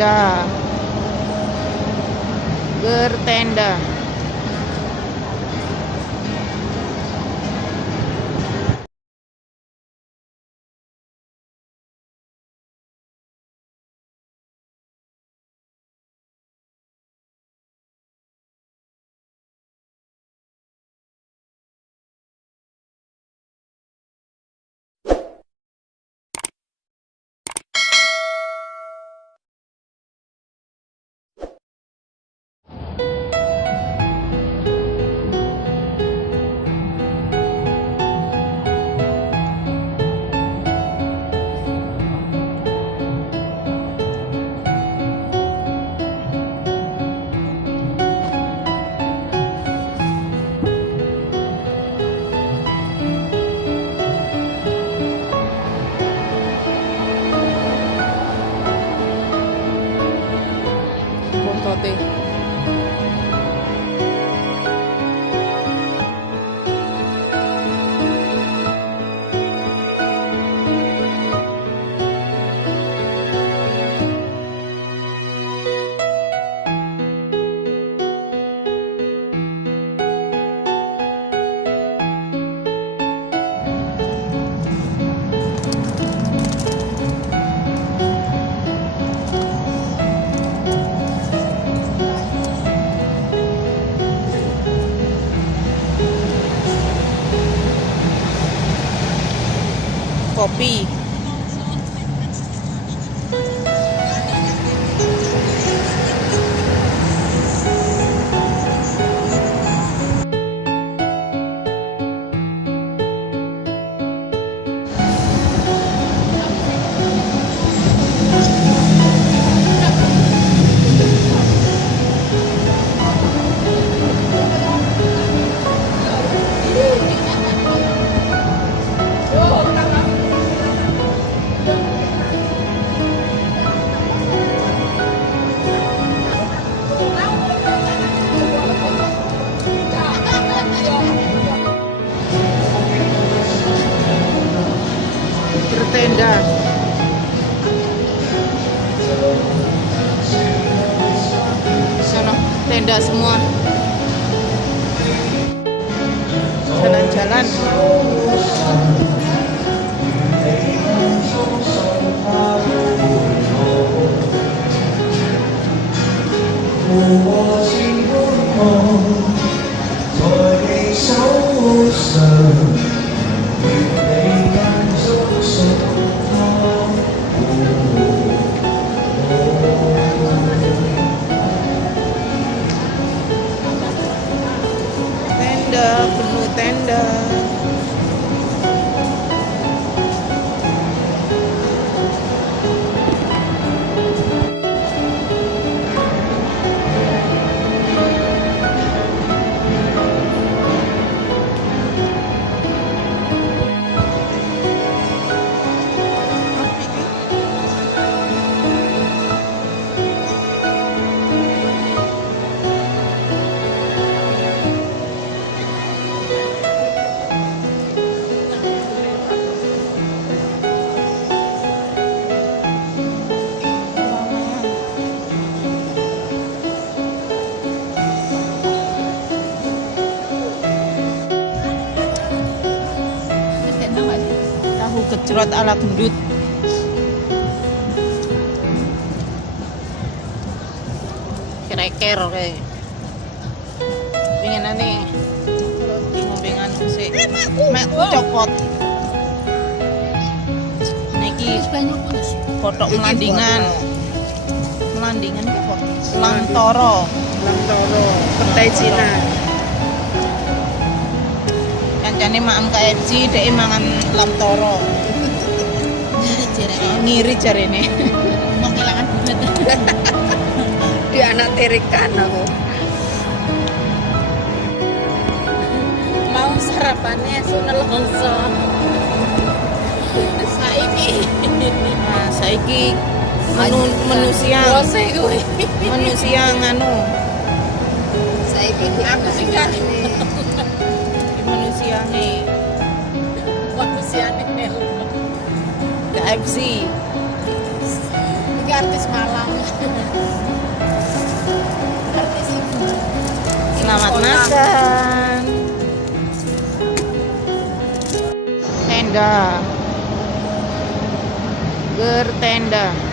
bertenda. Bertenda. Bontote. Kopi. Bertenda. Sana tenda semua. Jalan-jalan. Tenda, penuh tenda. Tahu gejrot ala gendut. Kreker kayak. Pengen nanti ngombengan sih. Mek copot. Niki foto melandingan. Melandingan ki foto. Lamtoro. Lamtoro, Petai Cina. Kancane maem KFC dhek mangan lamtoro. Ngiri jarene. Mau kehilangan duit. Dia anak terikan aku. Mau sarapannya sunel bangsa. Saiki. Nah, saiki menu siang. Rose gue. Menu siang anu. Saiki Aku sih kan Menu siang nih manusia nih. KFC. Iki artis Malang. Artis ibu. Selamat makan. Tenda. Gertenda.